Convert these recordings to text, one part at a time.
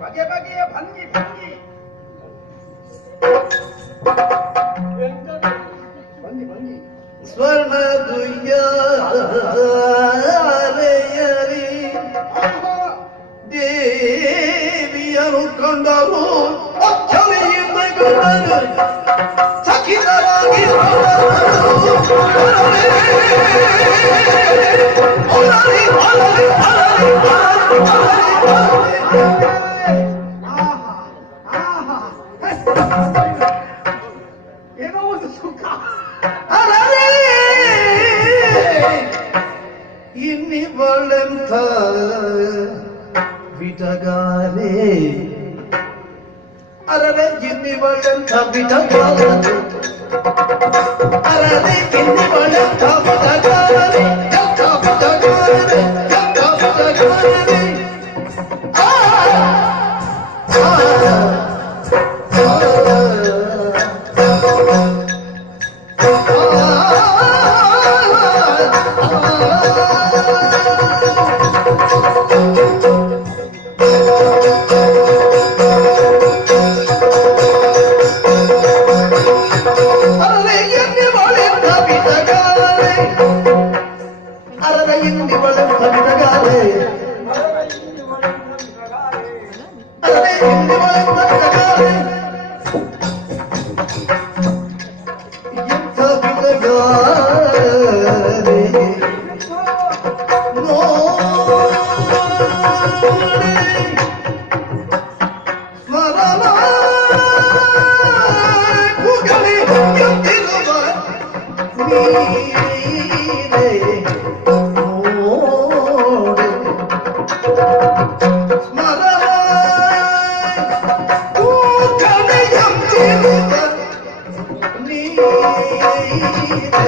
ಬಗೆ ಬಗೆಯ ಭಂಗಿ ಭಂಗಿ ಭಂಗಿ ಭಂಗಿ ಸ್ವರ್ಣ ದುಯ್ಯರಿ ದೇವಿಯರು ಕಂಡರು ಚಳಿಯಿಂದ ಕಂಡರು ಚಕಿತರಾಗಿ ಏನೋ ಒಂದು ಸುಖ ಇನ್ನಿವಳೆಂಥ ಬಿಟಗಾರೆ ಅರರೆ ಇನ್ನಿವಳೆಂಥ ಬಿಟಗಾರೆ ಅರರೆ ಇನ್ನಿವಳೆಂಥ ಬಿಟಗಾರೆ ಎಂಥ ಬಿಟಗಾರೆ ಎಂಥ ಬಿಟಗಾರೆ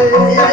Yeah.